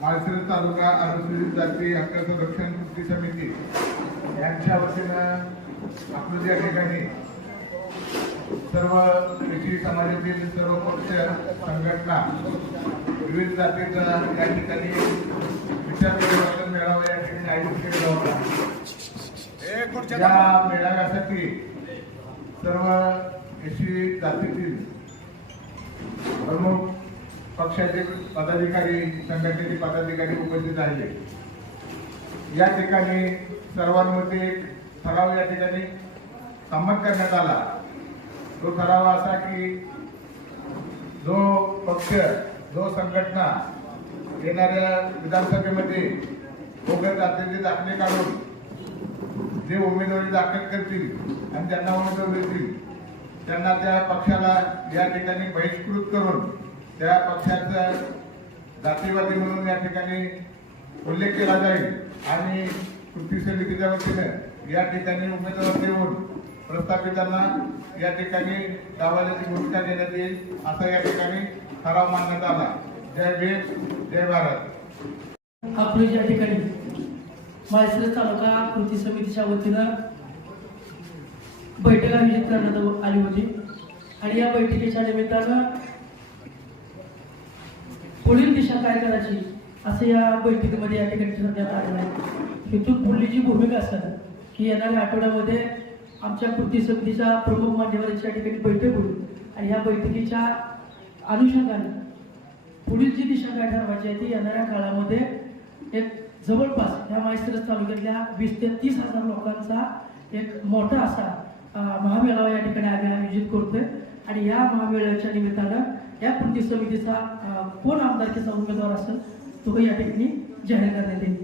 माळशिरस तालुका अनुसूचित जाती हक्क संरक्षण कृती समिती. यांच्या वतीनं आपण या ठिकाणी सर्व कृषी समाजातील सर्व पक्ष संघटना विविध जातीचा या ठिकाणी विचार परिवर्तन मेळावा या ठिकाणी आयोजित केलेला होता या मेळाव्यासाठी सर्व कृषी जातीतील प्रमुख पक्षाचे पदाधिकारी संघटनेचे पदाधिकारी उपस्थित राहिले. या ठिकाणी सर्वांमध्ये ठराव या ठिकाणी संमत करण्यात आला. तो ठराव असा की जो पक्ष जो संघटना येणाऱ्या विधानसभेमध्ये बोगस जातीचे दाखले काढून जे उमेदवारी दाखल करतील आणि ज्यांना उमेदवार देतील त्यांना त्या पक्षाला या ठिकाणी बहिष्कृत करून त्या पक्षाचा जातीवादी म्हणून या ठिकाणी उल्लेख केला जाईल. आणि कृती समितीच्या वतीने या ठिकाणी उमेदवार देऊन प्रस्थापितांना या ठिकाणी गावाची भूमिका देण्यात येईल असा या ठिकाणी ठराव मानण्यात आला. जय भीम जय भारत. आपली या ठिकाणी माळशिरस तालुका कृती समितीच्या वतीनं बैठक आयोजित करण्यात आली होती. आणि या बैठकीच्या निमित्तानं पुढील दिशा काय करायची? असं या बैठकीमध्ये या ठिकाणी सध्या आलेलं आहे. इथून पुढलीची भूमिका असेल की येणाऱ्या आठवड्यामध्ये आमच्या कृती समितीच्या प्रमुख मान्यवरांची या ठिकाणी बैठक होईल. आणि या बैठकीच्या अनुषंगाने पुढील जी दिशा काय ठरवायची आहे ती येणाऱ्या काळामध्ये एक जवळपास या माहिस्त्रस तालुक्यातल्या वीस ते तीस हजार लोकांचा एक मोठा असा महामेळावा या ठिकाणी आम्ही आयोजित करतोय. आणि या महामेळाव्याच्या निमित्तानं या कृती समितीचा कोण आमदारकीचा उमेदवार असेल तो या ठिकाणी जाहीर करण्यात येईल.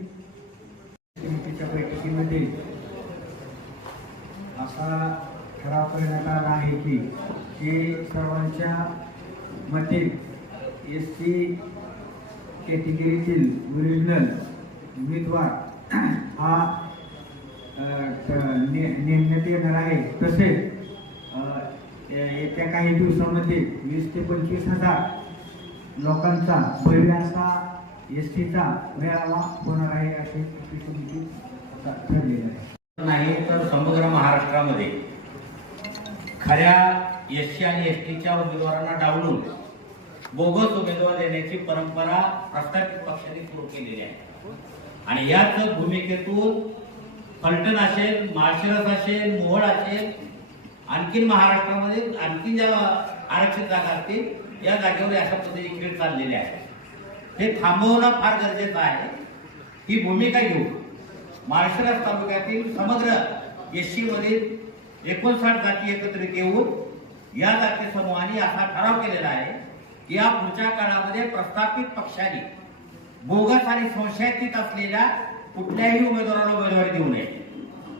समितीच्या बैठकीमध्ये असा ठराव करण्यात आला आहे की की सर्वांच्या मते एस सी कॅटेगरीतील ओरिजिनल उमेदवार हा ने- नेमण्यात येणार आहे तसेच येत्या काही दिवसामध्ये वीस ते पंचवीस हजार लोकांचा भव्य असा एस टीचा मेळावा होणार आहे असे तुमची ठरलेलं आहे. नाही तर समग्र महाराष्ट्रामध्ये खऱ्या एस सी आणि एस टीच्या उमेदवारांना डावलून बोगस उमेदवार देण्याची परंपरा प्रस्थापित पक्षाने सुरू केलेली आहे. आणि याच भूमिकेतून फलटण असेल माळशिरस असेल मोहळ असेल आणखीन महाराष्ट्रामध्ये आणखीन ज्या आरक्षित जागा असतील या जागेवर अशा पद्धतीने खेळ चाललेले आहेत. हे थांबवणं फार गरजेचं आहे. ही भूमिका घेऊन महाराष्ट्र तालुक्यातील समग्र एससी मधील एकोणसाठ जाती एकत्रित येऊन या जाती समूहाने असा ठराव केलेला आहे की या पुढच्या काळामध्ये प्रस्थापित पक्षाने बोगस आणि संशयातीत असलेल्या कुठल्याही उमेदवाराला उमेदवारी देऊ नये.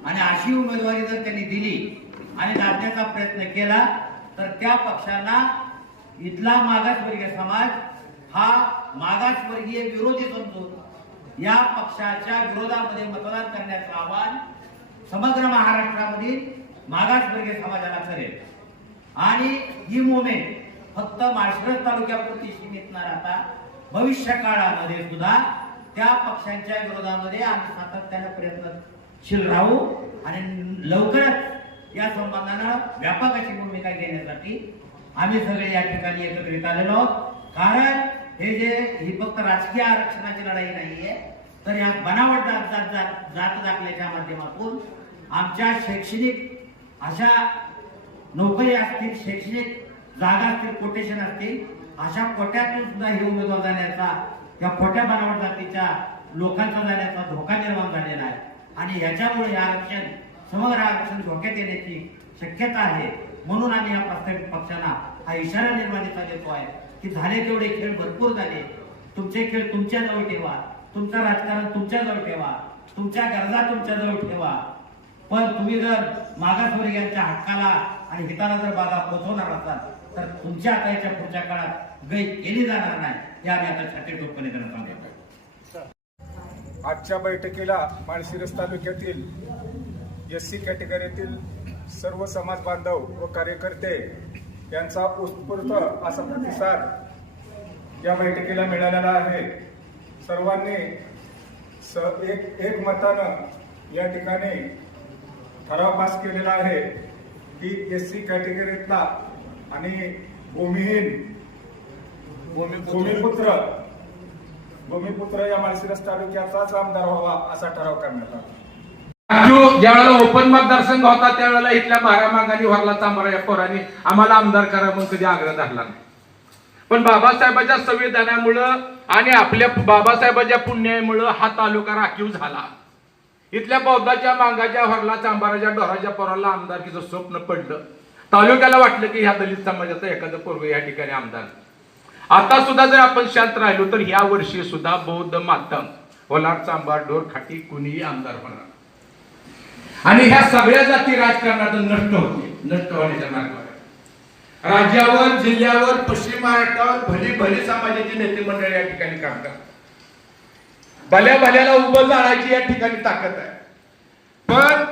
आणि अशी उमेदवारी जर त्यांनी दिली आणि लादण्याचा प्रयत्न केला तर त्या पक्षांना इथला मागासवर्गीय समाज हा मागासवर्गीय विरोधी समजून या पक्षाच्या विरोधामध्ये मतदान करण्याचं आवाहन समग्र महाराष्ट्रामधील मागासवर्गीय समाजाला करेल. आणि ही मुवमेंट फक्त माळशिरस तालुक्यापुरती सीमित न राहता भविष्य काळामध्ये सुद्धा त्या पक्षांच्या विरोधामध्ये आम्ही सातत्याने प्रयत्नशील राहू आणि लवकरच या संबंधानं व्यापक अशी भूमिका घेण्यासाठी आम्ही सगळे या ठिकाणी एकत्रित आलेलो आहोत. कारण हे जे ही फक्त राजकीय आरक्षणाची लढाई नाहीये तर या बनावट जात जात जात जात दाखल्याच्या माध्यमातून आमच्या शैक्षणिक अशा नोकरी असतील शैक्षणिक जागा असतील कोटेशन असतील अशा कोट्यातून सुद्धा हे उमेदवार जाण्याचा या खोट्या बनावट जातीच्या लोकांचा जाण्याचा धोका निर्माण झालेला आहे. आणि याच्यामुळे हे आरक्षण समग्र आरक्षण धोक्यात येण्याची शक्यता आहे. म्हणून आम्ही या प्रस्तावित पक्षांना हा इशारा निर्माणीचा देतो आहे की झाले तेवढे खेळ भरपूर झाले. तुमचे खेळ तुमच्याजवळ ठेवा. तुमचं राजकारण तुमच्याजवळ ठेवा. तुमच्या गरजा तुमच्याजवळ ठेवा. पण तुम्ही जर मागासवर्गीयांच्या हक्काला आणि हिताला जर बाधा पोहोचवणार असाल तर तुमच्या आता याच्या पुढच्या काळात गै केली जाणार नाही. हे आम्ही आता छाती टोपणे त्यांना सांगतो आजच्या बैठकीला माळशिरस तालुक्यातील एस सी कॅटेगरीतील सर्व समाज बांधव व कार्यकर्ते यांचा उत्स्फूर्त असा प्रतिसाद या बैठकीला मिळालेला आहे. सर्वांनी स एक एक मतानं या ठिकाणी ठराव पास केलेला आहे की एस सी कॅटेगरीतला आणि भूमिहीन भूमिपुत्र. भूमिपुत्र या माळशिरस तालुक्याचाच आमदार व्हावा असा ठराव करण्यात आला. ज्यावेळेला ओपन मतदारसंघ होता त्यावेळेला इथल्या महारामांगाने वरला चांबारा या पोरांनी आम्हाला आमदार करा म्हणून कधी आग्रह धरला नाही. पण बाबासाहेबांच्या संविधानामुळं आणि आपल्या बाबासाहेबांच्या पुण्यामुळं हा तालुका राखीव झाला. इथल्या बौद्धाच्या मांगाच्या हरला चांबाराच्या डोराच्या पोराला आमदारकीचं स्वप्न पडलं. तालुक्याला वाटलं की ह्या दलित समाजाचा एखादं पोरग या ठिकाणी आमदार. आता सुद्धा जर आपण शांत राहिलो तर ह्या वर्षी सुद्धा बौद्ध मातम होलार चांबार ढोर खाटी कुणीही आमदार होणार आणि ह्या सगळ्या जाती राजकारणातून नष्ट होते. नष्ट होण्याच्या मार्गावर. राज्यावर जिल्ह्यावर पश्चिम महाराष्ट्रावर भली भली समाजाची नेते मंडळी या ठिकाणी काम करतात. भल्या भल्याला उभं जाण्याची या ठिकाणी ताकद आहे. पण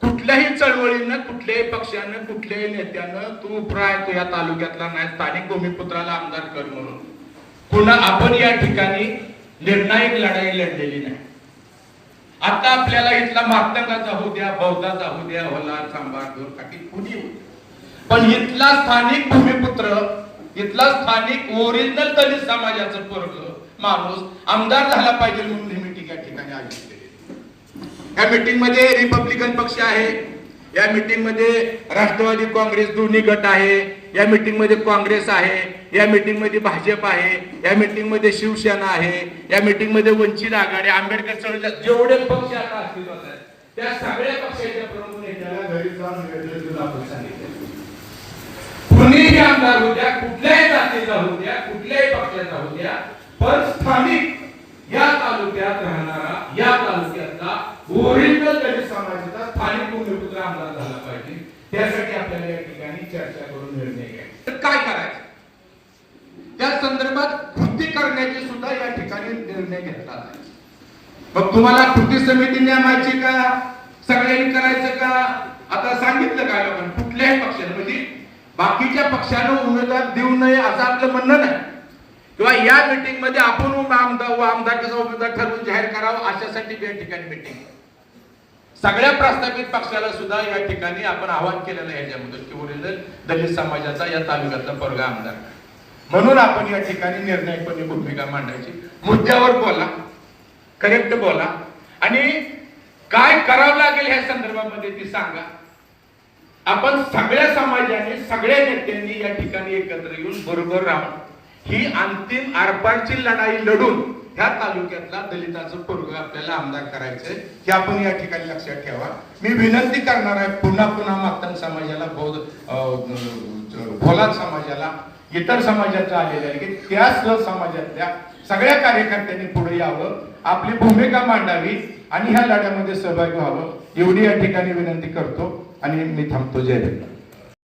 कुठल्याही चळवळीनं कुठल्याही पक्षानं कुठल्याही नेत्यानं तू प्राय तू या तालुक्यातला नाही स्थानिक भूमिपुत्राला आमदार कर म्हणून. पुन्हा आपण या ठिकाणी निर्णायक लढाई लढलेली नाही. आता आपल्याला इथला मार्तंगाचा होऊ द्या बौद्धाचा होऊ द्या होला सांबार दोरकाठी कुणी होऊ पण इथला स्थानिक भूमिपुत्र इथला स्थानिक ओरिजिनल दलित समाजाचं पोरग माणूस आमदार झाला पाहिजे म्हणून ही मीटिंग या ठिकाणी आयोजित केली या मिटिंगमध्ये रिपब्लिकन पक्ष आहे. या मिटिंगमध्ये राष्ट्रवादी काँग्रेस दोन्ही गट आहे. या मीटिंगमध्ये काँग्रेस आहे या मीटिंगमध्ये भाजप आहे या मीटिंगमध्ये शिवसेना आहे या मीटिंगमध्ये वंचित आघाडी आंबेडकर चळवळीच्या जेवढे पक्ष आता अस्तित्वात आहेत त्या सगळ्या पक्षाच्या प्रमुख नेत्याला घरी जाऊन निवेदन आपण सांगितलं. कुणीही आमदार होत्या कुठल्याही जातीचा होत्या कुठल्याही पक्षाचा होत्या पण स्थानिक या तालुक्यात राहणारा या तालुक्यातला ओरिजिनल दलित समाजाचा स्थानिक भूमिपुत्र आमदार झाला पाहिजे त्यासाठी आपल्याला या ठिकाणी चर्चा करून निर्णय घ्यायचा. तर काय करायचं? त्या संदर्भात कृती करण्याची सुद्धा या ठिकाणी निर्णय घेतला मग तुम्हाला कृती समिती नेमायची का? सगळ्यांनी करायचं का? आता सांगितलं काय लोकांना? कुठल्याही पक्षाने. म्हणजे बाकीच्या पक्षानं उमेदवार देऊ नये असं आपलं म्हणणं नाही. किंवा या मीटिंगमध्ये आपण आमदार व आमदार कसा उमेदवार ठरवून जाहीर करावं अशासाठी या ठिकाणी मीटिंग सगळ्या प्रस्थापित पक्षाला सुद्धा या ठिकाणी आपण आवाहन केलेलं आहे याच्यामधून की ओरिजिनल दलित समाजाचा या तालुक्यातला पोरगा आमदार. म्हणून आपण या ठिकाणी निर्णायकपणे भूमिका मांडायची. मुद्द्यावर बोला. करेक्ट बोला. आणि काय करावं लागेल ह्या संदर्भामध्ये ती सांगा. आपण सगळ्या समाजाने सगळ्या नेत्यांनी या ठिकाणी एकत्र येऊन बरोबर राहून ही अंतिम आरपारची लढाई लढून ह्या तालुक्यातला दलिताचं पोरग आपल्याला आमदार करायचंय हे आपण या ठिकाणी लक्षात ठेवा. मी विनंती करणार आहे पुन्हा पुन्हा मातन समाजाला बौद्ध भोलार समाजाला इतर समाजाच्या आलेल्या आहे की त्या समाजातल्या सगळ्या कार्यकर्त्यांनी पुढे यावं आपली भूमिका मांडावी आणि ह्या लढ्यामध्ये सहभागी व्हावं एवढी या ठिकाणी विनंती करतो आणि मी थांबतो. जय